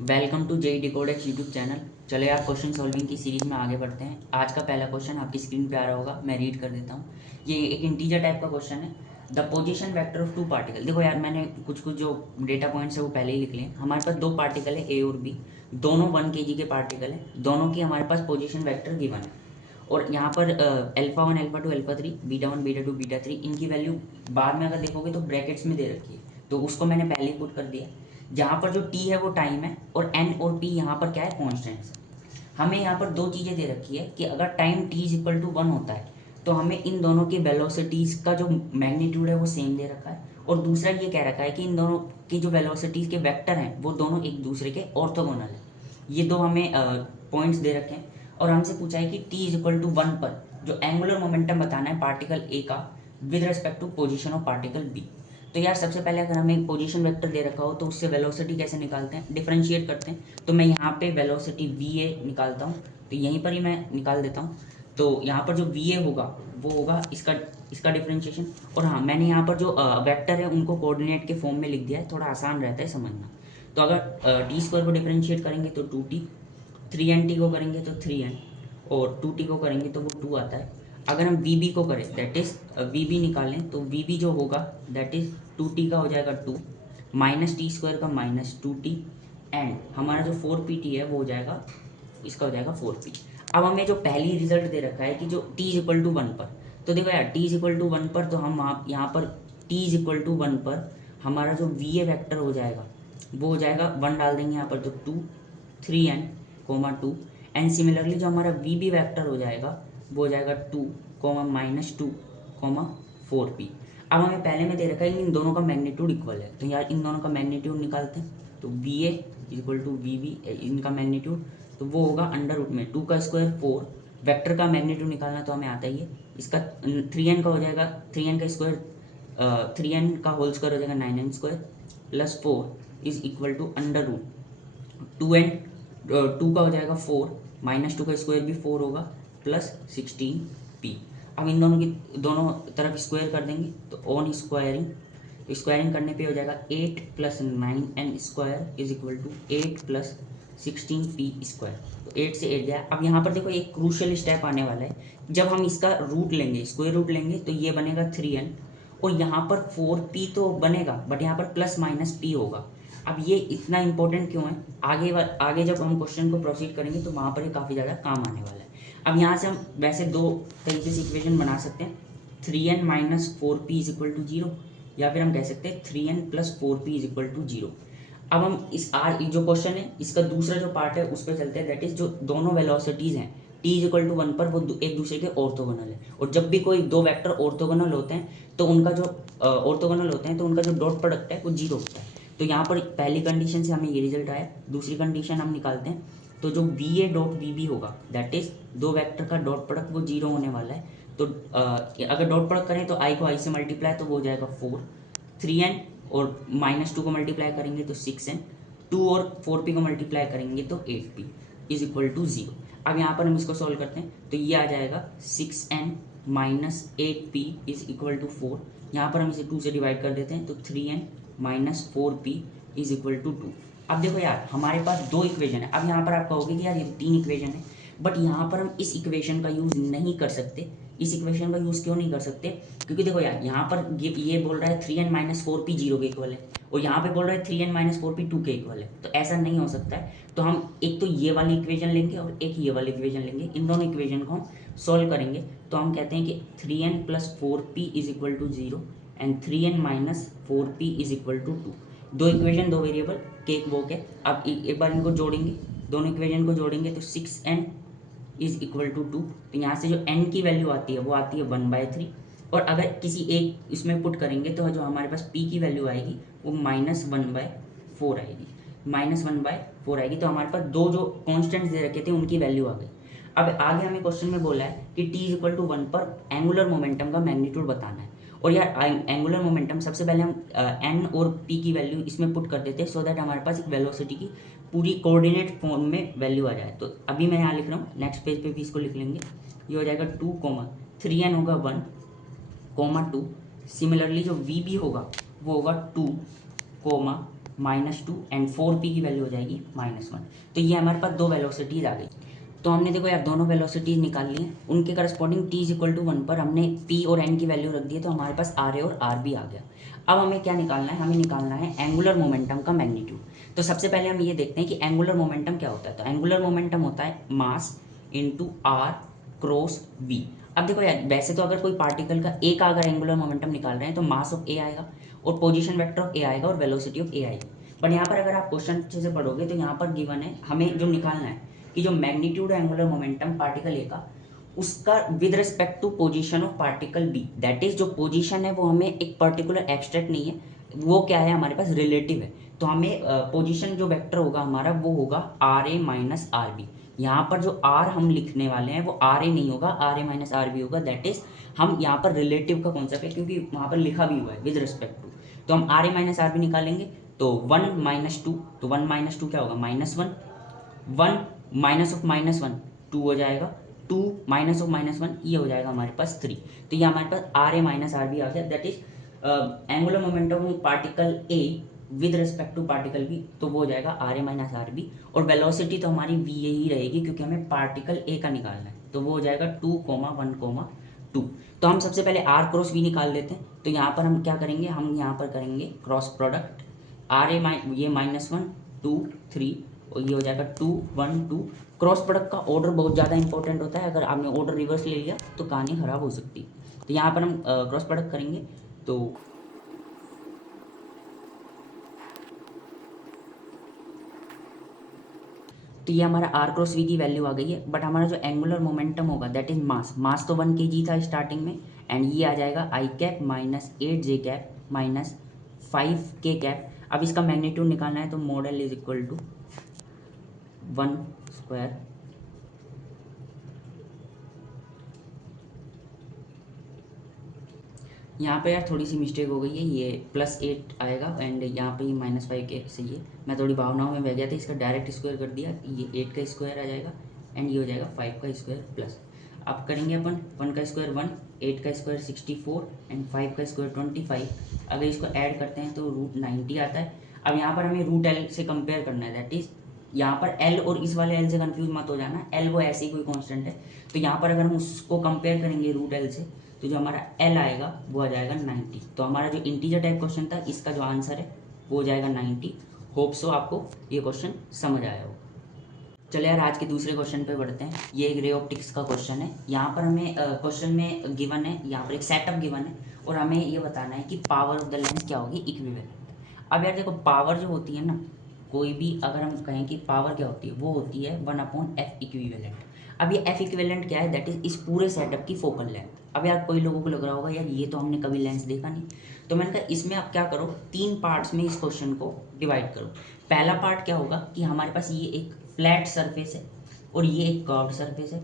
Welcome to JEE Decodex YouTube channel. चलो यार, question solving की सीरीज में आगे बढ़ते हैं। आज का पहला क्वेश्चन आपकी स्क्रीन पे आ रहा होगा, मैं रीड कर देता हूँ। ये एक इंटीजर टाइप का क्वेश्चन है। The position vector of two particle. देखो यार, मैंने कुछ कुछ जो डेटा पॉइंट्स है वो पहले ही लिख लिए। हमारे पास दो पार्टिकल है, ए और बी, दोनों 1 kg के पार्टिकल है। दोनों की हमारे पास पोजिशन वैक्टर गिवन है। और यहाँ पर alpha 1, alpha 2, alpha 3, beta 1, beta 2, beta 3, इनकी वैल्यू बाद में अगर देखोगे तो ब्रैकेट्स में दे रखी है, तो उसको मैंने पहले ही पुट कर दिया। जहाँ पर जो टी है वो टाइम है, और एन और पी यहाँ पर क्या है, कॉन्स्टेंट्स। हमें यहाँ पर दो चीज़ें दे रखी है कि अगर time T is equal to 1 होता है तो हमें इन दोनों के वेलोसिटीज़ का जो मैग्नीट्यूड है वो सेम दे रखा है। और दूसरा ये कह रखा है कि इन दोनों की जो वेलोसिटीज़ के वेक्टर हैं वो दोनों एक दूसरे के ऑर्थोगोनल है। ये दो हमें पॉइंट्स दे रखे हैं। और हमसे पूछा है कि टी इज इक्वल टू 1 पर जो एंगुलर मोमेंटम बताना है पार्टिकल ए का with respect to position of particle B. तो यार सबसे पहले अगर हमें पोजीशन वेक्टर दे रखा हो तो उससे वेलोसिटी कैसे निकालते हैं, डिफरेंशिएट करते हैं। तो मैं यहाँ पे वेलोसिटी वी ए निकालता हूँ, तो यहीं पर ही मैं निकाल देता हूँ। तो यहाँ पर जो वी ए होगा वो होगा इसका इसका डिफरेंशिएशन। और हाँ, मैंने यहाँ पर जो वेक्टर है उनको कोऑर्डिनेट के फॉर्म में लिख दिया है, थोड़ा आसान रहता है समझना। तो अगर टी स्क्वायर को डिफरेंशिएट करेंगे तो 2t, 3nt को करेंगे तो 3n, और 2t को करेंगे तो वो 2 आता है। अगर हम वी बी को करें, दैट इज वी बी निकालें, तो वी बी जो होगा दैट इज 2t का हो जाएगा 2, माइनस टी स्क्वायर का माइनस 2t, एंड हमारा जो 4pt है वो हो जाएगा, इसका हो जाएगा 4p। अब हमें जो पहली रिजल्ट दे रखा है कि जो t इज इक्वल टू 1 पर, तो देखो यार t इज इक्वल टू 1 पर, तो हम यहाँ पर t इज इक्वल टू 1 पर हमारा जो वी ए वैक्टर हो जाएगा वो हो जाएगा 1 डाल देंगे यहाँ पर, तो 2, 3n, 2। एंड सिमिलरली जो हमारा वी बी वैक्टर हो जाएगा वो हो जाएगा 2, माइनस 2, 4p। अब हमें पहले में दे रखा है कि इन दोनों का मैग्नीट्यूड इक्वल है, तो यार इन दोनों का मैग्नीट्यूड निकालते हैं। तो V A is equal to V B, इनका मैग्नीट्यूड तो वो होगा अंडर रूट में 2 का स्क्वायर 4। वेक्टर का मैग्नीट्यूड निकालना तो हमें आता ही है। इसका 3n का हो जाएगा, 3n का स्क्वायर 3n का होल स्क्वायर हो जाएगा 9n square, plus 4 is equal to under root 2n, 2 का हो जाएगा 4, माइनस 2 का स्क्वायर भी 4 होगा, प्लस 16p। अब इन दोनों की दोनों तरफ स्क्वायर कर देंगे, तो ऑन स्क्वायरिंग, तो स्क्वायरिंग करने पे हो जाएगा 8 plus 9n square is equal to 8 plus 16p square. तो 8 से 8 गया। अब यहाँ पर देखो एक क्रूशियल स्टेप आने वाला है। जब हम इसका रूट लेंगे, स्क्वायर रूट लेंगे, तो ये बनेगा 3n, और यहाँ पर 4p तो बनेगा बट यहाँ पर प्लस माइनस p होगा। अब ये इतना इंपॉर्टेंट क्यों है, आगे जब हम क्वेश्चन को प्रोसीड करेंगे तो वहाँ पर ये काफ़ी ज़्यादा काम आने वाला है। अब यहाँ से हम वैसे दो तरीके से इक्वेशन बना सकते हैं, 3n minus 4p is equal to 0, या फिर हम कह सकते हैं 3n plus 4p is equal to 0। अब हम इस आज जो क्वेश्चन है इसका दूसरा जो पार्ट है उस पर चलते हैं, दैट इज जो दोनों वेलोसिटीज़ हैं टी इज इक्वल टू 1 पर वो एक दूसरे के ऑर्थोगोनल है। और जब भी कोई दो वेक्टर ऑर्थोगोनल होते हैं तो उनका जो ऑर्थोगोनल होते हैं तो उनका जो डॉट प्रोडक्ट है वो 0 होता है। तो यहाँ पर पहली कंडीशन से हमें ये रिजल्ट आया। दूसरी कंडीशन हम निकालते हैं, तो जो V A dot V B होगा दैट इज दो वेक्टर का डॉट प्रोडक्ट वो 0 होने वाला है। तो अगर डॉट प्रोडक्ट करें तो आई को आई से मल्टीप्लाई तो वो हो जाएगा 4, 3n, और माइनस 2 को मल्टीप्लाई करेंगे तो 6n, 2 और 4p को मल्टीप्लाई करेंगे तो 8p इज इक्वल टू 0। अब यहाँ पर हम इसको सॉल्व करते हैं तो ये आ जाएगा 6n minus 8p is equal to 4। यहाँ पर हम इसे 2 से डिवाइड कर देते हैं तो 3n minus 4p is equal to 2। अब देखो यार, हमारे पास दो इक्वेशन है। अब यहाँ पर आप कहोगे कि यार ये 3 इक्वेशन है, बट यहाँ पर हम इस इक्वेशन का यूज़ नहीं कर सकते। इस इक्वेशन का यूज़ क्यों नहीं कर सकते, क्योंकि देखो यार यहाँ पर ये बोल रहा है 3n माइनस 4p 0 के इक्वल है, और यहाँ पे बोल रहा है 3n माइनस 4p 2 के इक्वल है। तो ऐसा नहीं हो सकता है। तो हम एक तो ये वाली इक्वेशन लेंगे और एक ये वाली इक्वेशन लेंगे, इन दोनों इक्वेशन को हम सॉल्व करेंगे। तो हम कहते हैं कि 3n plus 4p is equal to 0 and 3n minus 4p is equal to 2। दो इक्वेशन, दो वेरिएबल, केक वोक है। अब एक बार इनको जोड़ेंगे, दोनों इक्वेशन को जोड़ेंगे तो 6n इज इक्वल टू 2। तो यहाँ से जो n की वैल्यू आती है वो आती है 1/3, और अगर किसी एक इसमें पुट करेंगे तो जो हमारे पास p की वैल्यू आएगी वो -1/4 आएगी, -1/4 आएगी। तो हमारे पास दो जो कॉन्स्टेंट्स दे रखे थे उनकी वैल्यू आ गई। अब आगे हमें क्वेश्चन में बोला है कि t इज इक्वल टू 1 पर एंगुलर मोमेंटम का मैग्नीट्यूड बताना है। और यार एंगुलर मोमेंटम सबसे पहले हम n और p की वैल्यू इसमें पुट कर देते हैं, सो दैट हमारे पास एक वेलोसिटी की पूरी कोऑर्डिनेट फॉर्म में वैल्यू आ जाए। तो अभी मैं यहाँ लिख रहा हूँ, नेक्स्ट पेज पे भी इसको लिख लेंगे। ये हो जाएगा 2, 3n होगा 1, 2। सिमिलरली जो वी बी होगा वो होगा 2, -2 एंड 4p की वैल्यू हो जाएगी -1। तो ये हमारे पास दो वेलोसिटीज़ आ गई। तो हमने देखो यार दोनों वेलोसिटीज निकाल ली हैं, उनके करस्पॉन्डिंग t = 1 पर हमने p और n की वैल्यू रख दी है, तो हमारे पास r और r भी आ गया। अब हमें क्या निकालना है, हमें निकालना है एंगुलर मोमेंटम का मैग्नीट्यूड। तो सबसे पहले हम ये देखते हैं कि एंगुलर मोमेंटम क्या होता है। तो एंगुलर मोमेंटम होता है mass into r cross v। अब देखो यार वैसे तो अगर कोई पार्टिकल का a का अगर एंगुलर मोमेंटम निकाल रहे हैं तो मास ऑफ a आएगा और पोजिशन वेक्टर ऑफ a आएगा और वेलोसिटी ऑफ a आएगी। बट यहाँ पर अगर आप क्वेश्चन अच्छे से पढ़ोगे तो यहाँ पर गिवन है हमें जो निकालना है कि जो magnitude angular momentum particle A का उसका with respect to position of particle B, that is जो पोजीशन है वो हमें एक पर्टिकुलर एब्स्ट्रैक्ट नहीं है, वो क्या है हमारे पास रिलेटिव है। तो हमें पोजीशन जो वेक्टर होगा हमारा वो होगा R A minus are B. यहाँ पर जो आर हम लिखने वाले हैं वो आर ए नहीं होगा, R A minus are B होगा। दैट इज हम यहाँ पर रिलेटिव का कॉन्सेप्ट है क्योंकि वहाँ पर लिखा भी हुआ है विद रिस्पेक्ट टू। तो हम R A minus are B निकालेंगे तो 1 - 2, तो 1 - 2 क्या होगा -1, 1 माइनस ऑफ -1 2 हो जाएगा, 2 माइनस ऑफ -1 ये हो जाएगा हमारे पास 3। तो ये हमारे पास r A minus are b आ गया। That is angular momentum of particle a with respect to particle B, तो वो हो जाएगा r A minus are b. और वेलोसिटी तो हमारी वी ए ही रहेगी क्योंकि हमें पार्टिकल ए का निकालना है, तो वो हो जाएगा 2, 1, 2। तो हम सबसे पहले आर क्रॉस वी निकाल लेते हैं। तो यहाँ पर हम क्या करेंगे, हम यहाँ पर करेंगे क्रॉस प्रोडक्ट आर ए ये -1 2 3 और ये हो जाएगा 2 1 2। क्रॉस प्रोडक्ट का ऑर्डर बहुत ज़्यादा इंपॉर्टेंट होता है, अगर आपने ऑर्डर रिवर्स ले लिया तो कहानी खराब हो सकती है। तो यहाँ पर हम क्रॉस प्रोडक्ट करेंगे तो ये हमारा आर क्रॉस वी की वैल्यू आ गई है। बट हमारा जो एंगुलर मोमेंटम होगा दैट इज मास तो 1 kg था स्टार्टिंग में, एंड ये आ जाएगा आई cap -8j cap -5k cap. अब इसका मैग्नीट्यूड निकालना है तो मॉडल इज इक्वल टू 1/2। यहाँ पे यार थोड़ी सी मिस्टेक हो गई है, ये +8 आएगा एंड यहाँ पे ये -5k सही है। मैं थोड़ी भावनाओं में बह गया था, इसका डायरेक्ट स्क्वायर कर दिया, ये 8 का स्क्वायर आ जाएगा एंड ये हो जाएगा 5 का स्क्वायर प्लस। अब करेंगे अपन 1 का स्क्वायर 1, 8 का स्क्वायर 64 एंड 5 का स्क्वायर 25। अगर इसको ऐड करते हैं तो √90 आता है। अब यहाँ पर हमें √L से कंपेयर करना है, दैट इज़ यहाँ पर L और इस वाले L से कंफ्यूज मत हो जाना, L वो ऐसी कोई कांस्टेंट है। तो यहाँ पर अगर हम उसको कंपेयर करेंगे √L से तो जो हमारा L आएगा वो आ जाएगा 90। तो हमारा जो इंटीजर टाइप क्वेश्चन था इसका जो आंसर है वो हो जाएगा 90। होप सो आपको ये क्वेश्चन समझ आया हो। चलिए यार आज के दूसरे क्वेश्चन पे बढ़ते हैं। ये एक रे ऑप्टिक्स का क्वेश्चन है। यहाँ पर हमें क्वेश्चन में गिवन है, यहाँ पर एक सेटअप गिवन है और हमें ये बताना है कि पावर ऑफ द लेंस क्या होगी, इक्विवेलेंट। अब यार देखो पावर जो होती है ना, कोई भी अगर हम कहें कि पावर क्या होती है वो होती है 1/f इक्विवेलेंट। अब ये f इक्विवेलेंट क्या है, दैट इज इस पूरे सेटअप की फोकल लेंथ। अब यार कोई लोगों को लग रहा होगा यार ये तो हमने कभी लेंस देखा नहीं, तो मैंने कहा इसमें आप क्या करो, 3 पार्ट्स में इस क्वेश्चन को डिवाइड करो। पहला पार्ट क्या होगा कि हमारे पास ये एक फ्लैट सरफेस है और ये एक कर्व्ड सरफेस है।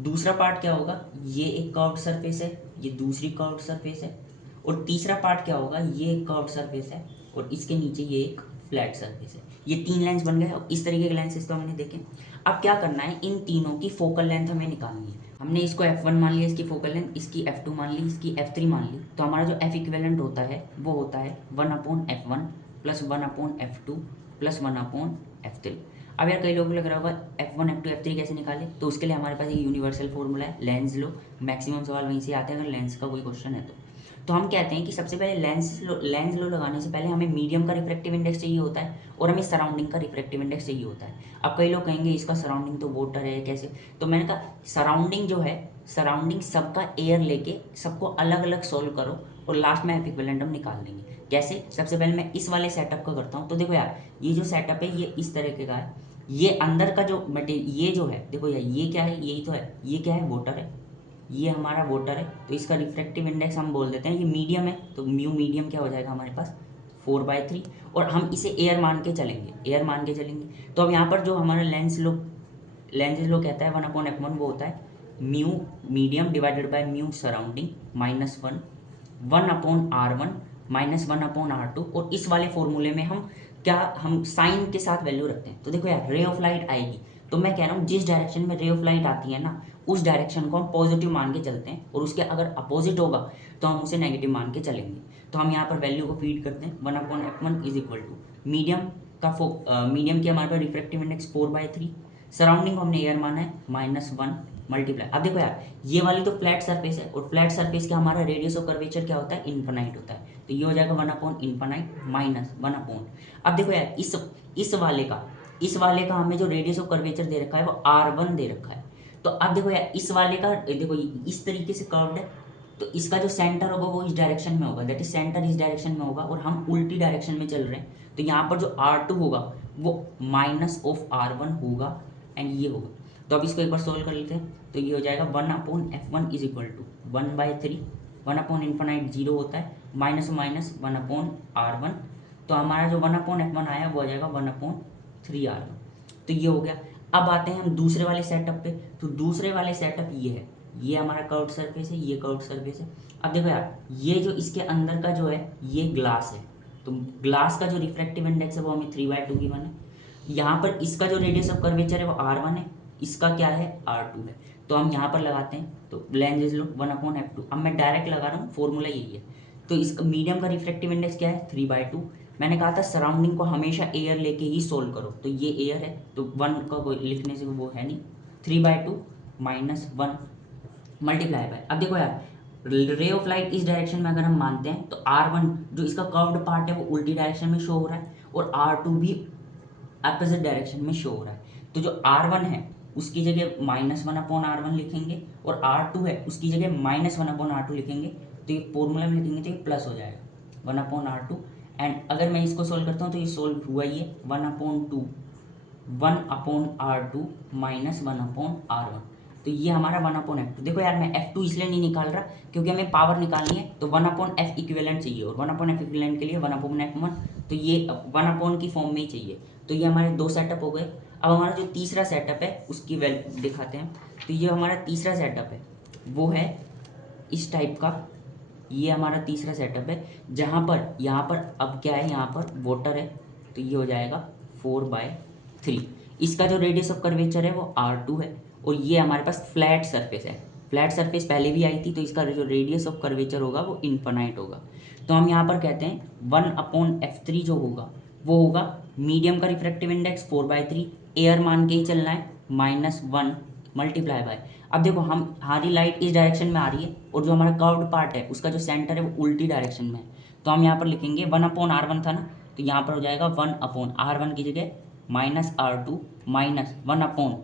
दूसरा पार्ट क्या होगा, ये एक कर्व्ड सरफेस है, ये दूसरी कर्व्ड सरफेस है। और तीसरा पार्ट क्या होगा, ये एक कर्व्ड सरफेस है और इसके नीचे ये एक फ्लैट सरफेस है। ये 3 लेंस बन गए और इस तरीके के लेंसेज तो हमने देखे। अब क्या करना है, इन तीनों की फोकल लेंथ हमें निकालनी है। हमने इसको f1 मान लिया इसकी फोकल लेंथ, इसकी f2 मान ली, इसकी f3 मान ली। तो हमारा जो f इक्विवेलेंट होता है वो होता है 1/f1 + 1/f2 + 1/f3। अब यार कई लोगों को लग रहा होगा f1 f2 f3 कैसे निकाले, तो उसके लिए हमारे पास एक यूनिवर्सल फॉर्मूला है, लेंस लो। मैक्सिमम सवाल वहीं से आते हैं अगर लेंस का कोई क्वेश्चन है तो हम कहते हैं कि सबसे पहले लेंस लो लगाने से पहले हमें मीडियम का रिफ्रैक्टिव इंडेक्स चाहिए होता है और हमें सराउंडिंग का रिफ्रैक्टिव इंडेक्स चाहिए होता है। अब कई लोग कहेंगे इसका सराउंडिंग तो वाटर है कैसे, तो मैंने कहा सराउंडिंग जो है, सराउंडिंग सबका एयर लेके सबको अलग अलग सोल्व करो और लास्ट में एफ इक्विवेलेंट हम निकाल देंगे। कैसे, सबसे पहले मैं इस वाले सेटअप का करता हूँ। तो देखो यार ये जो सेटअप है ये इस तरीके का है, ये अंदर का जो मटेरियल ये जो है देखो यार ये क्या है, यही तो है, ये क्या है वाटर है, ये हमारा वाटर है। तो इसका रिफ्रैक्टिव इंडेक्स हम बोल देते हैं ये मीडियम है, तो म्यू मीडियम क्या हो जाएगा हमारे पास 4/3 और हम इसे एयर मान के चलेंगे। तो अब यहाँ पर जो हमारा लेंस लो कहता है 1/f1 वो होता है mu medium divided by mu surrounding -1 1/r1 -1/r2। और इस वाले फॉर्मूले में हम साइन के साथ वैल्यू रखते हैं। तो देखो यार रे ऑफ लाइट आएगी, तो मैं कह रहा हूँ जिस डायरेक्शन में रे ऑफ लाइट आती है ना उस डायरेक्शन को हम पॉजिटिव मान के चलते हैं और उसके अगर अपोजिट होगा तो हम उसे नेगेटिव मान के चलेंगे। तो हम यहाँ पर वैल्यू को फीड करते हैं 1/f1 is equal to medium की हमारे पास रिफ्रैक्टिव इंडेक्स 4/3, सराउंडिंग को हमने एयर माना है -1 मल्टीप्लाई। अब देखो यार ये वाली तो फ्लैट सरफेस है और फ्लैट सरफेस का हमारा रेडियस ऑफ कर्वेचर क्या होता है, इनफाइनाइट होता है, तो ये हो जाएगा 1/इनफाइनाइट -1/। अब देखो यार इस वाले का हमें जो रेडियस ऑफ कर्वेचर दे रखा है वो r1 दे रखा है। तो अब देखो यार इस वाले का देखो इस तरीके से कर्व्ड है, तो इसका जो सेंटर होगा वो इस डायरेक्शन में होगा, दैट इज सेंटर इस डायरेक्शन में होगा और हम उल्टी डायरेक्शन में चल रहे हैं, तो यहाँ पर जो R2 होगा वो -R1 होगा एंड ये होगा। तो अब इसको एक बार सोल्व कर लेते हैं, तो ये हो जाएगा 1/f1 इज इक्वल टू 1/3, 1/इनफाइनाइट 0 होता है, माइनस माइनस 1/R1, तो हमारा जो 1/f1 आया वो आ जाएगा 1/3R1। तो ये हो गया। अब आते हैं हम दूसरे वाले सेटअप पे, तो दूसरे वाले सेटअप ये है, ये हमारा कर्व्ड सरफेस है, ये कर्व्ड सरफेस है। अब देखो यार ये जो इसके अंदर का जो है ये ग्लास है, तो ग्लास का जो रिफ्रैक्टिव इंडेक्स है वो हमें 3/2 गिवन है। यहाँ पर इसका जो रेडियस ऑफ कर्वेचर है वो R1 है, इसका क्या है R2 है, तो हम यहाँ पर लगाते हैं, तो लेंस लो 1/f2। अब मैं डायरेक्ट लगा रहा हूँ, फॉर्मूला यही है। तो इसका मीडियम का रिफ्रैक्टिव इंडेक्स क्या है 3/2। मैंने कहा था सराउंडिंग को हमेशा एयर लेके ही सोल्व करो, तो ये एयर है तो 1 का लिखने से वो है नहीं, 3/2 -1 मल्टीप्लाई बाय। अब देखो यार रे ऑफ लाइट इस डायरेक्शन में अगर हम मानते हैं तो R1 जो इसका कर्व्ड पार्ट है वो उल्टी डायरेक्शन में शो हो रहा है और R2 भी अपोजिट डायरेक्शन में शो हो रहा है। तो जो R1 है उसकी जगह -1/R1 लिखेंगे और R2 है उसकी जगह -1/R2 लिखेंगे, तो ये फॉर्मूला में लिखेंगे तो ये प्लस हो जाएगा 1/R2। एंड अगर मैं इसको सोल्व करता हूँ तो ये सोल्व हुआ ही है 1/2 1/R2 -1/R1, तो ये हमारा 1/f2। देखो यार मैं f2 इसलिए नहीं निकाल रहा क्योंकि हमें पावर निकालनी है, तो 1/f इक्विवेलेंट चाहिए और 1/f इक्विवेलेंट के लिए 1/f1, तो ये 1/ की फॉर्म में ही चाहिए। तो ये हमारे दो सेटअप हो गए। अब हमारा जो तीसरा सेटअप है उसकी वैल्यू दिखाते हैं, तो ये हमारा तीसरा सेटअप है वो है इस टाइप का, ये हमारा तीसरा सेटअप है जहाँ पर यहाँ पर अब क्या है, यहाँ पर वाटर है, तो ये हो जाएगा 4/3। इसका जो रेडियस ऑफ कर्वेचर है वो R2 है और ये हमारे पास फ्लैट सरफेस है। फ्लैट सरफेस पहले भी आई थी, तो इसका जो रेडियस ऑफ कर्वेचर होगा वो इनफाइनाइट होगा। तो हम यहाँ पर कहते हैं 1/f3 जो होगा वो होगा मीडियम का रिफ्रैक्टिव इंडेक्स 4/3, एयर मान के ही चलना है -1 मल्टीप्लाई बाय। अब देखो हम हमारी लाइट इस डायरेक्शन में आ रही है और जो हमारा कर्व्ड पार्ट है उसका जो सेंटर है वो उल्टी डायरेक्शन में है, तो हम यहाँ पर लिखेंगे 1/R1 था ना, तो यहाँ पर हो जाएगा 1/R1 की जगह -R2 -1/,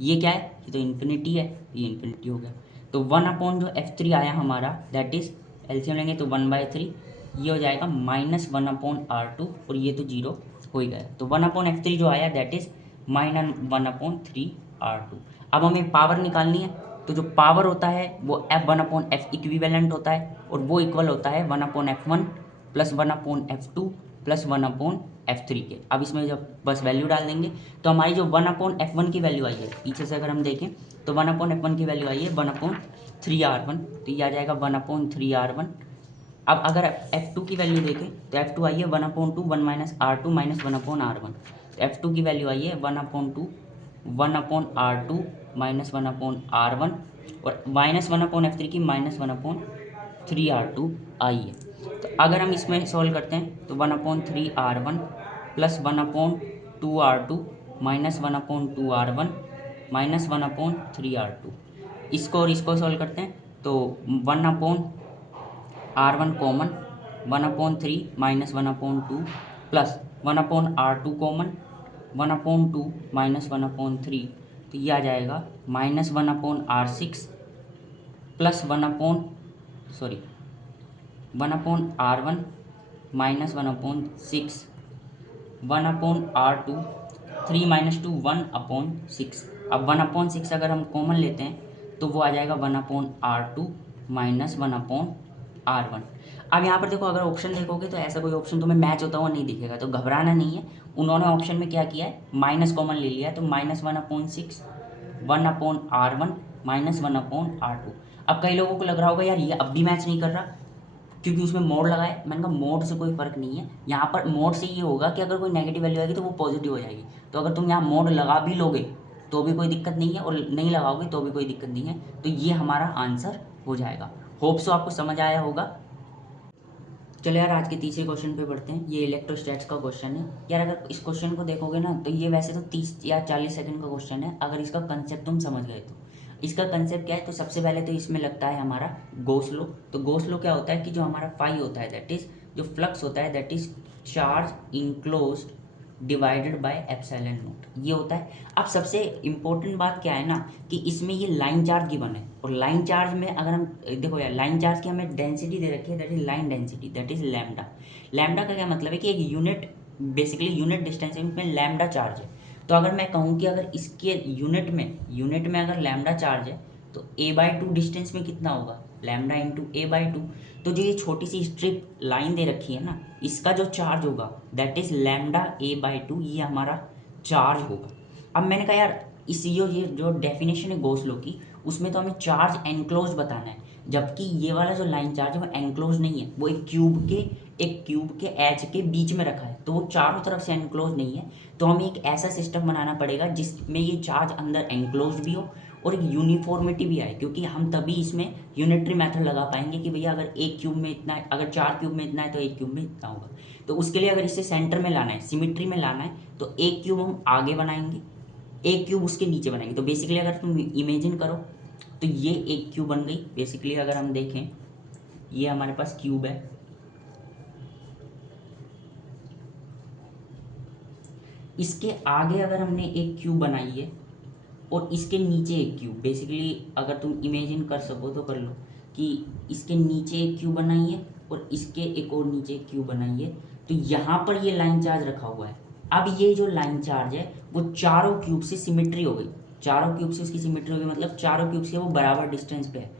ये क्या है, ये तो इन्फिनिटी है, ये इन्फिनिटी हो गया। तो 1/ जो f3 आया हमारा दैट इज एलसीएम लेंगे तो 1/3, ये हो जाएगा -1/R2 और ये तो 0 हो ही गया। तो 1/f3 जो आया दैट इज -1/3R2। अब हमें पावर निकालनी है, तो जो पावर होता है वो 1/f इक्विवेलेंट होता है और वो इक्वल होता है 1/f1 + 1/f2 + 1/f3 के। अब इसमें जब बस वैल्यू डाल देंगे तो हमारी जो 1/f1 की वैल्यू आई है, पीछे से अगर हम देखें तो 1/f1 की वैल्यू आई है 1/3R1, तो ये आ जाएगा 1/3R1। अब अगर f2 की वैल्यू देखें तो f2 आई है 1/2 1 - R2 - 1/R1, तो f2 की वैल्यू आई है 1/2 1/R2 - 1/R1 और -1/f3 की -1/3R2 आई है। तो अगर हम इसमें सॉल्व करते हैं तो 1/3R1 + 1/2R2 - 1/2R1 - 1/3R2, इसको और इसको सॉल्व करते हैं तो 1/R1 कॉमन 1/3 - 1/2 + 1/R2 कॉमन 1/2 - 1/3, तो ये आ जाएगा -1/R6 + 1/R1 -1/6 1/R2 3 - 2 1/6। अब 1/6 अगर हम कॉमन लेते हैं तो वो आ जाएगा 1/R2 - 1/R1। अब यहाँ पर देखो अगर ऑप्शन देखोगे तो ऐसा कोई ऑप्शन तुम्हें मैच होता हुआ नहीं दिखेगा, तो घबराना नहीं है। उन्होंने ऑप्शन में क्या किया है, माइनस कॉमन ले लिया है, तो -1/6 1/R1 - 1/R2। अब कई लोगों को लग रहा होगा यार ये अब भी मैच नहीं कर रहा क्योंकि उसमें मोड लगा है। मैंने कहा मोड से कोई फ़र्क नहीं है, यहाँ पर मोड से ये होगा कि अगर कोई नेगेटिव वैल्यू आएगी तो वो पॉजिटिव हो जाएगी। तो अगर तुम यहाँ मोड लगा भी लोगे तो भी कोई दिक्कत नहीं है और नहीं लगाओगे तो भी कोई दिक्कत नहीं है। तो ये हमारा आंसर हो जाएगा। होप सो आपको समझ आया होगा। चलो यार आज के तीसरे क्वेश्चन पे बढ़ते हैं। ये इलेक्ट्रोस्टैट्स का क्वेश्चन है यार। अगर इस क्वेश्चन को देखोगे ना तो ये वैसे तो 30 या 40 सेकंड का क्वेश्चन है, अगर इसका कंसेप्ट तुम समझ गए तो। इसका कंसेप्ट क्या है, तो सबसे पहले तो इसमें लगता है हमारा गोस लॉ। तो गोस लॉ क्या होता है कि जो हमारा फाई होता है दैट इज जो फ्लक्स होता है that is charge enclosed divided by epsilon not, ये होता है। अब सबसे इम्पोर्टेंट बात क्या है ना कि इसमें ये लाइन चार्ज गिवन है, और लाइन चार्ज में अगर हम देखो यार, लाइन चार्ज की हमें डेंसिटी दे रखी है that is line density that is lambda. Lambda का क्या मतलब है कि एक यूनिट, बेसिकली यूनिट डिस्टेंस में लैम्डा चार्ज है। तो अगर मैं कहूँ कि अगर इसके यूनिट में अगर लैम्डा चार्ज है तो a/2 डिस्टेंस में कितना होगा, लैम्डा इंटू a/2। तो जो ये छोटी सी स्ट्रिप लाइन दे रखी है ना, इसका जो चार्ज होगा दैट इज लैम्डा a/2, ये हमारा चार्ज होगा। अब मैंने कहा यार इस ये जो डेफिनेशन है गोस लॉ की, उसमें तो हमें चार्ज एनक्लोज बताना है, जबकि ये वाला जो लाइन चार्ज है वो एनक्लोज नहीं है, वो एक क्यूब के एज के बीच में रखा है, तो वो चारों तरफ से एनक्लोज नहीं है। तो हमें एक ऐसा सिस्टम बनाना पड़ेगा जिसमें ये चार्ज अंदर एनक्लोज भी हो और एक यूनिफॉर्मिटी भी आए, क्योंकि हम तभी इसमें यूनिटरी मेथड लगा पाएंगे कि भैया अगर एक क्यूब में इतना है, अगर 4 क्यूब में इतना है तो एक क्यूब में इतना होगा। तो उसके लिए अगर इसे सेंटर में लाना है, सिमिट्री में लाना है, तो एक क्यूब हम आगे बनाएंगे, एक क्यूब उसके नीचे बनाएंगे। तो बेसिकली अगर तुम इमेजिन करो तो ये एक क्यूब बन गई। बेसिकली अगर हम देखें, ये हमारे पास क्यूब है, इसके आगे अगर हमने एक क्यूब बनाई है और इसके नीचे एक क्यूब, बेसिकली अगर तुम इमेजिन कर सको तो कर लो कि इसके नीचे एक क्यूब बनाई है और इसके एक और नीचे एक क्यूब बनाई है, तो यहाँ पर ये लाइन चार्ज रखा हुआ है। अब ये जो लाइन चार्ज है वो चारों क्यूब से सिमिट्री हो गई, चारों क्यूब से उसकी सिमिट्री हो गई, मतलब चारों क्यूब से वो बराबर डिस्टेंस पे है।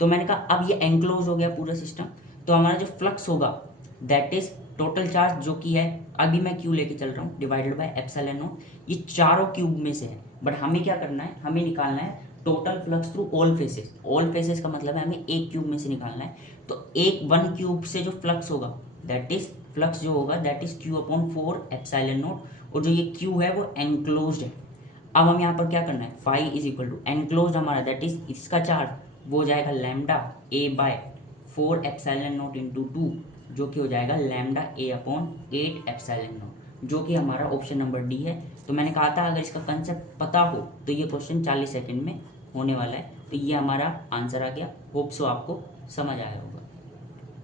तो मैंने कहा अब ये एंक्लोज हो गया पूरा सिस्टम, तो हमारा जो फ्लक्स होगा दैट इज टोटल चार्ज जो कि है, अभी मैं क्यू लेके चल रहा हूँ, डिवाइडेड बाय एप्सिलॉन नॉट, ये चारों क्यूब में से है। बट हमें क्या करना है, हमें निकालना है total flux through all faces. All faces का मतलब है हमें एक क्यूब में से निकालना है। तो एक वन क्यूब से जो फ्लक्स होगा दैट इज फ्लक्स जो होगा that is Q/4 epsilon not, और जो ये क्यू है वो एनक्लोज्ड है। अब हम यहाँ पर क्या करना है, phi is equal to enclosed हमारा दैट इज इसका चार्ज वो हो जाएगा lambda a/4 epsilon not into 2, जो कि हो जाएगा लैम्डा a/8 एप्सिलॉन नॉट, जो कि हमारा ऑप्शन नंबर डी है। तो मैंने कहा था अगर इसका कंसेप्ट पता हो तो ये क्वेश्चन 40 सेकंड में होने वाला है। तो ये हमारा आंसर आ गया। होप सो आपको समझ आया होगा।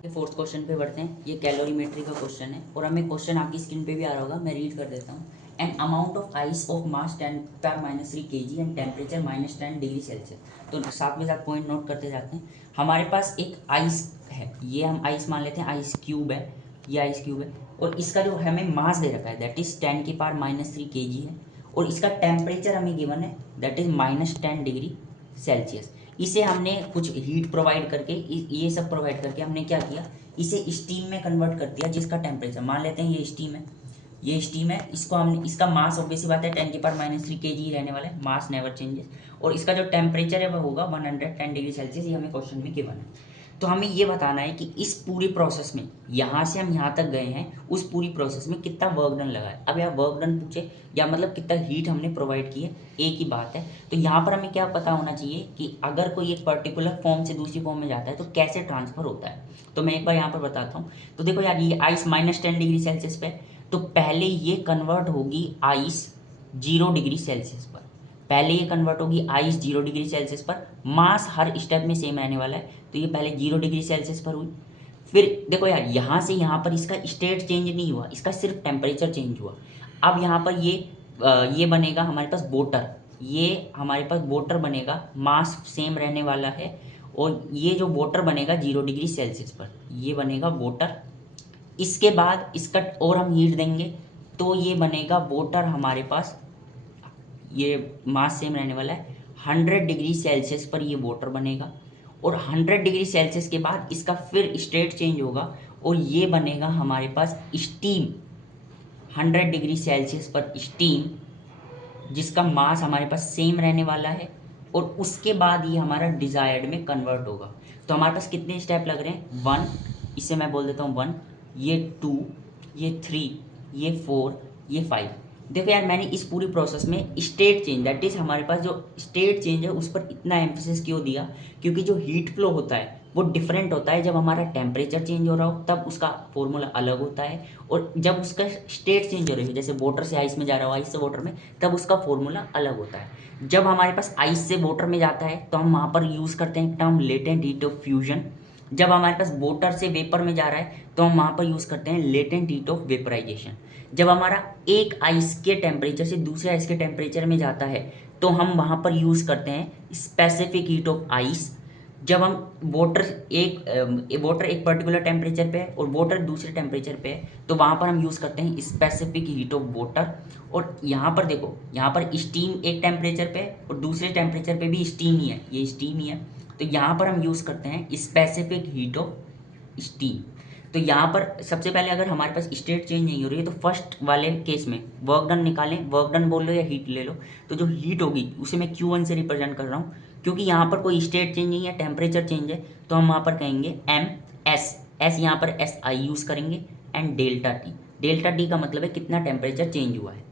फोर्थ क्वेश्चन पे बढ़ते हैं। ये कैलोरीमेट्री का क्वेश्चन है और हमें क्वेश्चन आपकी स्क्रीन पे भी आ रहा होगा, मैं रीड कर देता हूँ। An amount of ice of mass 10⁻³ kg and temperature -10 degree Celsius. तो साथ में साथ पॉइंट नोट करते जाते हैं। हमारे पास एक आइस है, ये हम आइस मान लेते हैं, आइस क्यूब है, ये आइस क्यूब है, और इसका जो हमें मास दे रखा है दैट इज 10⁻³ kg है, और इसका टेम्परेचर हमें गिवन है दैट इज -10 डिग्री सेल्सियस। इसे हमने कुछ हीट प्रोवाइड करके, ये सब प्रोवाइड करके हमने क्या किया, इसे स्टीम में कन्वर्ट कर दिया, जिसका टेम्परेचर मान लेते हैं ये स्टीम है, ये स्टीम है, इसको हमने, इसका मास ऑब्वियसली बात है 10⁻³ kg रहने वाला है, मास नेवर चेंजेस, और इसका जो टेम्परेचर है वो होगा 110 डिग्री सेल्सियस, ये हमें क्वेश्चन में गिवन है। तो हमें ये बताना है कि इस पूरी प्रोसेस में, यहाँ से हम यहाँ तक गए हैं, उस पूरी प्रोसेस में कितना वर्क डन लगा है। अब यहाँ वर्क डन पूछे या मतलब कितना हीट हमने प्रोवाइड की है, एक ही बात है। तो यहाँ पर हमें क्या पता होना चाहिए कि अगर कोई एक पर्टिकुलर फॉर्म से दूसरी फॉर्म में जाता है तो कैसे ट्रांसफर होता है। तो मैं एक बार यहाँ पर बताता हूँ। तो देखो यार, ये आइस -10 डिग्री सेल्सियस पे, तो पहले ये कन्वर्ट होगी आइस 0 डिग्री सेल्सियस पर, पहले ये कन्वर्ट होगी आइस 0 डिग्री सेल्सियस पर। मास हर स्टेप में सेम रहने वाला है, तो ये पहले 0 डिग्री सेल्सियस पर हुई। फिर देखो यार, यहाँ से यहाँ पर इसका स्टेट चेंज नहीं हुआ, इसका सिर्फ टेम्परेचर चेंज हुआ। अब यहाँ पर ये बनेगा हमारे पास वाटर, ये हमारे पास वाटर बनेगा, मास सेम रहने वाला है, और ये जो वाटर बनेगा 0 डिग्री सेल्सियस पर, ये बनेगा वाटर। इसके बाद इसका और हम हीट देंगे तो ये बनेगा वाटर हमारे पास, ये मास सेम रहने वाला है, 100 डिग्री सेल्सियस पर ये वाटर बनेगा, और 100 डिग्री सेल्सियस के बाद इसका फिर स्टेट चेंज होगा और ये बनेगा हमारे पास स्टीम, 100 डिग्री सेल्सियस पर स्टीम, जिसका मास हमारे पास सेम रहने वाला है, और उसके बाद ये हमारा डिज़ायर्ड में कन्वर्ट होगा। तो हमारे पास कितने स्टेप लग रहे हैं, 1, इसे मैं बोल देता हूँ 1, ये 2, ये 3, ये 4, ये 5। देखो यार, मैंने इस पूरी प्रोसेस में स्टेट चेंज, दैट इज़ हमारे पास जो स्टेट चेंज है उस पर इतना एम्फेसिस क्यों दिया, क्योंकि जो हीट फ्लो होता है वो डिफरेंट होता है जब हमारा टेम्परेचर चेंज हो रहा हो तब उसका फॉर्मूला अलग होता है, और जब उसका स्टेट चेंज हो रही है जैसे वाटर से आइस में जा रहा हो, आइस से वाटर में, तब उसका फॉर्मूला अलग होता है। जब हमारे पास आइस से वाटर में जाता है तो हम वहाँ पर यूज़ करते हैं term latent heat of fusion. जब हमारे पास वाटर से वेपर में जा रहा है तो हम वहाँ पर यूज़ करते हैं लेटेंट हीट ऑफ वेपराइजेशन। जब हमारा एक आइस के टेम्परेचर से दूसरे आइस के टेम्परेचर में जाता है तो हम वहाँ पर यूज़ करते हैं स्पेसिफिक हीट ऑफ आइस। जब हम वाटर एक पर्टिकुलर टेम्परेचर पे है और वाटर दूसरे टेम्परेचर पे है तो वहाँ पर हम यूज़ करते हैं स्पेसिफिक हीट ऑफ वाटर। और यहाँ पर देखो, यहाँ पर स्टीम एक टेम्परेचर पे है और दूसरे टेम्परेचर पे भी स्टीम ही है, ये स्टीम ही है, तो यहाँ पर हम यूज़ करते हैं स्पेसिफिक हीट ऑफ स्टीम। तो यहाँ पर सबसे पहले अगर हमारे पास स्टेट चेंज नहीं हो रही है तो फर्स्ट वाले केस में वर्क डन निकालें, वर्क डन बोल लो या हीट ले लो, तो जो हीट होगी उसे मैं Q1 से रिप्रेजेंट कर रहा हूँ क्योंकि यहाँ पर कोई स्टेट चेंज नहीं है, टेम्परेचर चेंज है, तो हम वहाँ पर कहेंगे एस यहाँ पर SI यूज़ करेंगे एंड डेल्टा टी का मतलब है कितना टेम्परेचर चेंज हुआ है।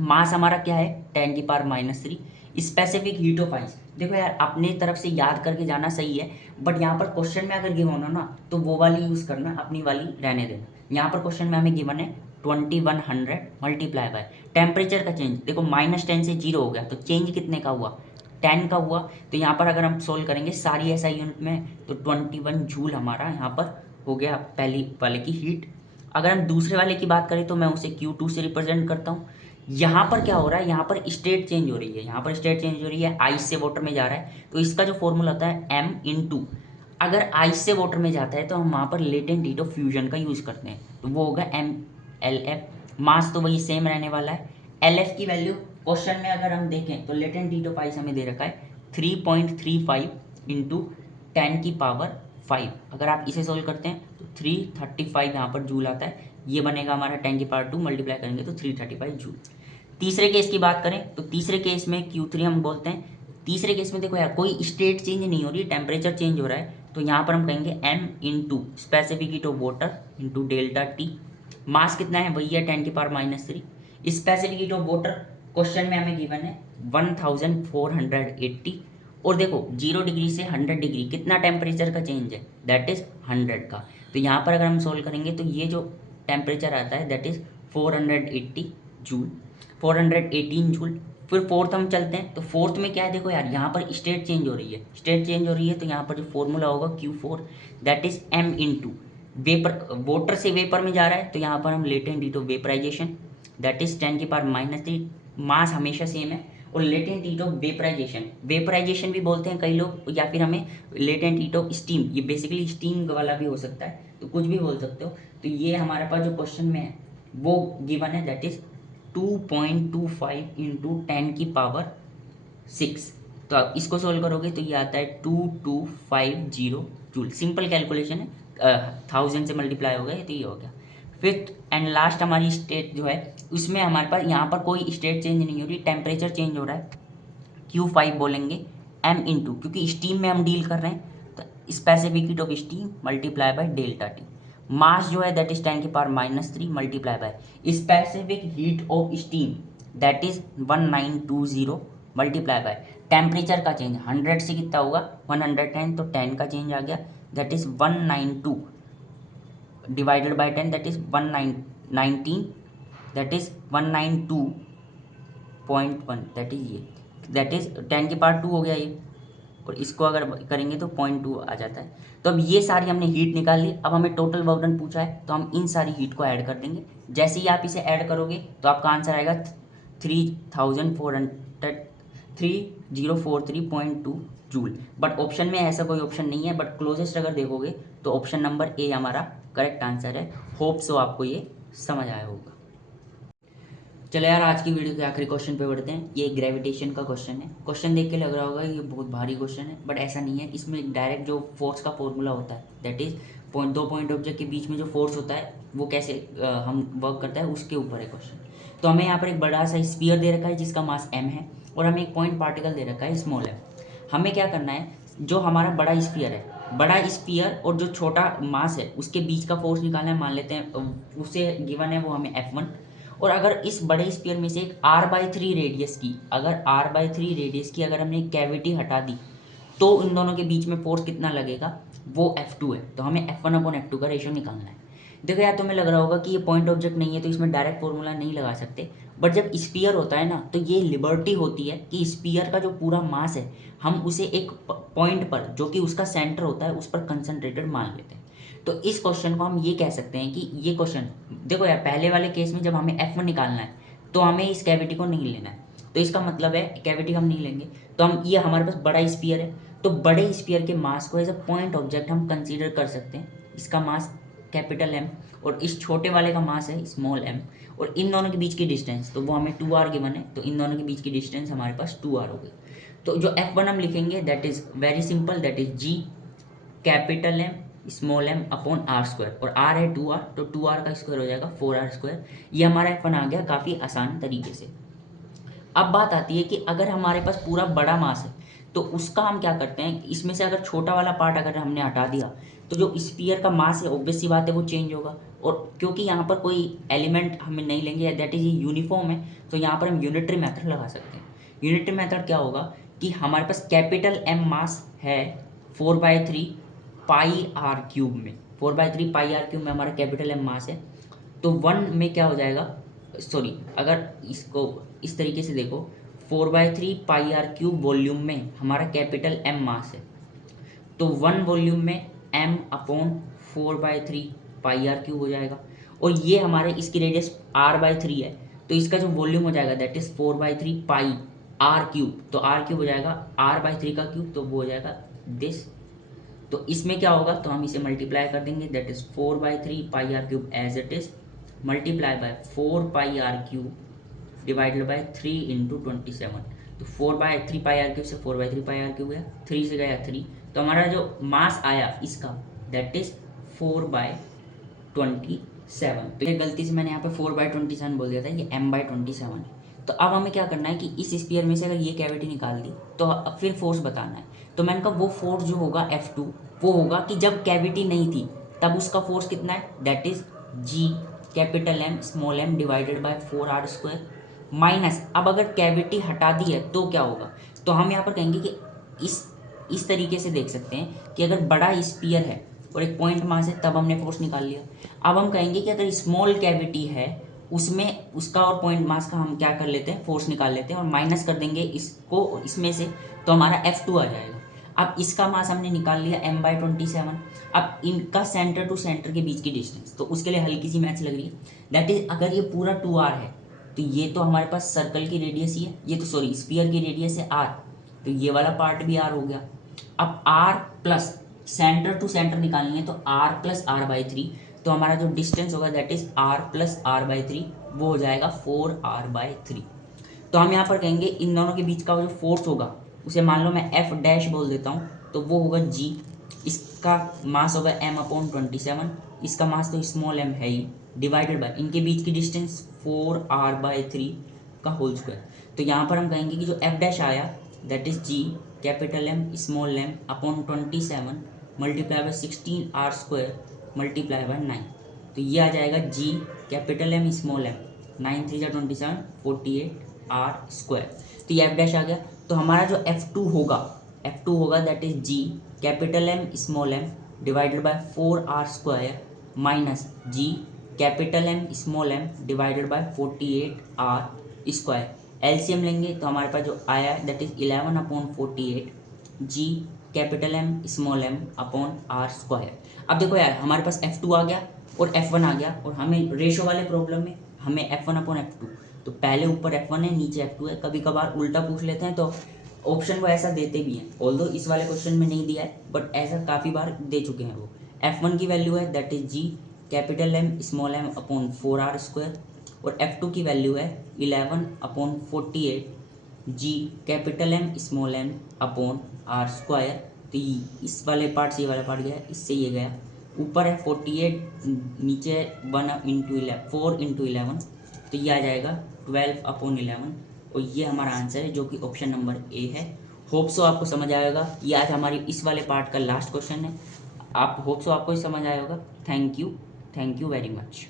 मास हमारा क्या है 10⁻³ स्पेसिफिक हीट ऑफ आइस। देखो यार अपने तरफ से याद करके जाना सही है, बट यहाँ पर क्वेश्चन में अगर गिवन हो ना तो वो वाली यूज़ करना, अपनी वाली रहने देना। यहाँ पर क्वेश्चन में हमें गिवन है 2100 मल्टीप्लाई बाय टेम्परेचर का चेंज। देखो -10 से 0 हो गया तो चेंज कितने का हुआ, 10 का हुआ। तो यहाँ पर अगर हम सोल्व करेंगे सारी SI यूनिट में तो 21 जूल हमारा यहाँ पर हो गया पहली वाले की हीट। अगर हम दूसरे वाले की बात करें तो मैं उसे Q2 से रिप्रेजेंट करता हूँ। यहाँ पर क्या हो रहा है, यहाँ पर स्टेट चेंज हो रही है, यहाँ पर स्टेट चेंज हो रही है, आइस से वाटर में जा रहा है तो इसका जो फॉर्मूला होता है M/2। अगर आइस से वाटर में जाता है तो हम वहाँ पर लेटेंट हीट ऑफ फ्यूजन का यूज़ करते हैं तो वो होगा MLF। मास तो वही सेम रहने वाला है। LF की वैल्यू क्वेश्चन में अगर हम देखें तो लेटेंट हीट ऑफ आइस हमें दे रखा है 3.35 इंटू 10⁵। अगर आप इसे सोल्व करते हैं तो 335 यहाँ पर जूल आता है, ये बनेगा हमारा 10⁻², मल्टीप्लाई करेंगे तो 335 जूल। तीसरे केस की बात करें तो तीसरे केस में Q3 हम बोलते हैं। तीसरे केस में देखो यार कोई स्टेट चेंज नहीं हो रही, टेम्परेचर चेंज हो रहा है, तो यहाँ पर हम कहेंगे M into specific heat of water into delta t. Mass कितना है, वही है 10⁻³ specific heat of water question में हमें गिवन है 1480। और देखो 0 डिग्री से 100 डिग्री कितना टेम्परेचर का चेंज है, दैट इज़ 100 का। तो यहाँ पर अगर हम सोल्व करेंगे तो ये जो टेम्परेचर आता है दैट इज़ 480 जूल, 418 जूल। फिर फोर्थ हम चलते हैं तो फोर्थ में क्या है, देखो यार यहाँ पर स्टेट चेंज हो रही है, स्टेट चेंज हो रही है तो यहाँ पर जो फॉर्मूला होगा Q4 that is M into vapour, water से वेपर में जा रहा है तो यहाँ पर हम latent heat of vaporisation that is 10⁻³ mass हमेशा सेम है। और लेटेंट हीट ऑफ वेपराइजेशन भी बोलते हैं कई लोग, या फिर हमें लेटेंट हीट ऑफ स्टीम, ये बेसिकली स्टीम वाला भी हो सकता है, तो कुछ भी बोल सकते हो। तो ये हमारे पास जो क्वेश्चन में है वो गिवन है दैट इज़ 2.25 इंटू 10⁻6। तो आप इसको सोल्व करोगे तो ये आता है 2250 जूल। सिंपल कैलकुलेशन है, 1000 से मल्टीप्लाई हो गया तो ये हो गया। फिफ्थ एंड लास्ट हमारी स्टेट जो है उसमें हमारे पास यहाँ पर कोई स्टेट चेंज नहीं हो रही, टेम्परेचर चेंज हो रहा है, Q5 बोलेंगे M इंटू, क्योंकि स्टीम में हम डील कर रहे हैं तो specific heat of steam multiply by delta t. Mass जो है that is 10⁻³ multiply by specific heat of steam that is 1920 multiply by temperature का चेंज 100 से कितना होगा 110, तो 10 का चेंज आ गया that is 192 divided by 10 that is 119 that is 192.1 that is ये, दैट इज 10⁻² हो गया ये, और इसको अगर करेंगे तो 0.2 आ जाता है। तो अब ये सारी हमने हीट निकाल ली, अब हमें टोटल वर्क डन पूछा है तो हम इन सारी हीट को ऐड कर देंगे। जैसे ही आप इसे ऐड करोगे तो आपका आंसर आएगा 3043.2 जूल। बट ऑप्शन में ऐसा कोई ऑप्शन नहीं है, बट क्लोजेस्ट अगर देखोगे तो ऑप्शन नंबर ए हमारा करेक्ट आंसर है। होप सो आपको ये समझ आया होगा। चलो यार आज की वीडियो के आखिरी क्वेश्चन पे बढ़ते हैं। ये ग्रेविटेशन का क्वेश्चन है। क्वेश्चन देख के लग रहा होगा ये बहुत भारी क्वेश्चन है, बट ऐसा नहीं है। इसमें डायरेक्ट जो फोर्स का फॉर्मूला होता है दैट इज दो पॉइंट ऑब्जेक्ट के बीच में जो फोर्स होता है वो कैसे हम वर्क करता है उसके ऊपर है क्वेश्चन। तो हमें यहाँ पर एक बड़ा सा स्फीयर दे रखा है जिसका मास m है, और हमें एक पॉइंट पार्टिकल दे रखा है स्मॉल m। हमें क्या करना है, जो हमारा बड़ा स्फीयर है, बड़ा स्फीयर और जो छोटा मास है उसके बीच का फोर्स निकालना है। मान लेते हैं उसे गिवन है वो हमें F1, और अगर इस बड़े स्फीयर में से एक r/3 रेडियस की, अगर r/3 रेडियस की अगर हमने कैविटी हटा दी तो इन दोनों के बीच में फोर्स कितना लगेगा वो F2 है, तो हमें F1/F2 का रेशियो निकालना है। देखो यार तुम्हें लग रहा होगा कि ये पॉइंट ऑब्जेक्ट नहीं है तो इसमें डायरेक्ट फॉर्मूला नहीं लगा सकते, बट जब स्फीयर होता है ना तो ये लिबर्टी होती है कि स्फीयर का जो पूरा मास है हम उसे एक पॉइंट पर जो कि उसका सेंटर होता है उस पर कंसंट्रेटेड मान लेते हैं। तो इस क्वेश्चन को हम ये कह सकते हैं कि ये क्वेश्चन, देखो यार पहले वाले केस में जब हमें F1 निकालना है तो हमें इस कैविटी को नहीं लेना है, तो इसका मतलब है कैविटी हम नहीं लेंगे, तो हम ये हमारे पास बड़ा स्फीयर है, तो बड़े स्फीयर के मास को एज अ पॉइंट ऑब्जेक्ट हम कंसीडर कर सकते हैं। इसका मास कैपिटल M और इस छोटे वाले का मास है स्मॉल m, और इन दोनों के बीच की डिस्टेंस तो वो हमें 2r गिवन है, तो इन दोनों के बीच की डिस्टेंस हमारे पास 2r हो गई। तो जो F1 हम लिखेंगे that is very simple, that is G capital M small m upon r square, और r है 2r, तो 2r का स्क्वायर हो जाएगा 4r स्क्वायर। ये हमारा F1 आ गया काफ़ी आसान तरीके से। अब बात आती है कि अगर हमारे पास पूरा बड़ा मास है तो उसका हम क्या करते हैं, इसमें से अगर छोटा वाला पार्ट अगर हमने हटा दिया तो जो स्फीयर का मास है ऑब्वियस सी बात है वो चेंज होगा, और क्योंकि यहाँ पर कोई एलिमेंट हमें नहीं लेंगे दैट इज यूनिफॉर्म है, तो यहाँ पर हम यूनिटरी मेथड लगा सकते हैं। यूनिटरी मेथड क्या होगा कि हमारे पास कैपिटल M मास है 4/3 पाई आर क्यूब में, 4/3 पाई आर क्यूब में हमारा कैपिटल M मास है, तो 1 में क्या हो जाएगा, सॉरी अगर इसको इस तरीके से देखो 4/3 पाई आर क्यूब वॉल्यूम में हमारा कैपिटल M मास है, तो 1 वॉल्यूम में M/4/3 पाई आर क्यूब हो जाएगा, और ये हमारे इसकी रेडियस r/3 है, तो इसका जो वॉल्यूम हो जाएगा that is 4/3 pi R cube, तो आर क्यूब हो जाएगा r/3 का क्यूब, तो वो हो जाएगा दिस। तो इसमें क्या होगा, तो हम इसे मल्टीप्लाई कर देंगे that is 4/3 pi R cube as it is multiply by 4 pi R cube divided by 3 into 27, तो 4/3 पाई आर क्यूब से 4/3 पाई आर क्यूब गया, 3 से गया 3, तो हमारा जो मास आया इसका दैट इज 4/27। तो ये गलती से मैंने यहाँ पे 4/27 बोल दिया था, ये M/27 है। तो अब हमें क्या करना है कि इस स्फीयर में से अगर ये कैविटी निकाल दी तो अब फिर फोर्स बताना है, तो मैंने कहा वो फोर्स जो होगा F2 वो होगा कि जब कैविटी नहीं थी तब उसका फोर्स कितना है, that is G capital M small m divided by 4r square, minus अब अगर कैविटी हटा दी है तो क्या होगा, तो हम यहाँ पर कहेंगे कि इस तरीके से देख सकते हैं कि अगर बड़ा स्फीयर है और एक पॉइंट मास है तब हमने फोर्स निकाल लिया। अब हम कहेंगे कि अगर स्मॉल कैविटी है उसमें उसका और पॉइंट मास का हम क्या कर लेते हैं, फोर्स निकाल लेते हैं और माइनस कर देंगे इसको इसमें से, तो हमारा F2 आ जाएगा। अब इसका मास हमने निकाल लिया M/27, अब इनका सेंटर टू सेंटर के बीच की डिस्टेंस, तो उसके लिए हल्की सी मैथ्स लग रही है, दैट इज अगर ये पूरा 2r है तो ये तो हमारे पास सर्कल की रेडियस ही है, ये तो सॉरी स्फीयर की रेडियस है r, तो ये वाला पार्ट भी r हो गया। अब r plus centre to centre निकालनी है तो r प्लस r/3, तो हमारा जो डिस्टेंस होगा that is r plus r/3, वो हो जाएगा 4r/3। तो हम यहाँ पर कहेंगे इन दोनों के बीच का जो फोर्स होगा उसे मान लो मैं F डैश बोल देता हूँ, तो वो होगा G, इसका मास होगा M/27, इसका मास तो स्मॉल m है ही, डिवाइडेड बाय इनके बीच की डिस्टेंस 4r/3 का होल स्क्वायर। तो यहाँ पर हम कहेंगे कि जो F डैश आया that is G capital M small m upon 27 multiply by 16r square multiply by 9, तो ये आ जाएगा G capital M small m, 9 3 27 48r square, तो ये F डैश आ गया। तो हमारा जो F2 होगा that is G capital M small m divided by 4r square minus G capital M small m divided by 48r square. LCM लेंगे तो हमारे पास जो आया है that is 11/48 G capital M small m upon r square. अब देखो यार हमारे पास F2 आ गया और F1 आ गया, और हमें रेशो वाले प्रॉब्लम में हमें F1/F2, तो पहले ऊपर F1 है नीचे F2 है, कभी कभार उल्टा पूछ लेते हैं तो ऑप्शन वो ऐसा देते भी हैं, ऑल्दो इस वाले क्वेश्चन में नहीं दिया है बट ऐसा काफ़ी बार दे चुके हैं वो। F1 की वैल्यू है that is G capital M small m upon 4r square, और F2 की वैल्यू है 11/48 G capital M small m upon r square. तो इस वाले पार्ट से ये वाला पार्ट गया, इससे ये गया, ऊपर है 48 नीचे 4 इंटू 11, तो ये आ जाएगा 12/11, और ये हमारा आंसर है जो कि ऑप्शन नंबर ए है। होप सो आपको समझ आएगा, ये आज हमारी इस वाले पार्ट का लास्ट क्वेश्चन है, आप होप सो आपको समझ आएगा। Thank you very much.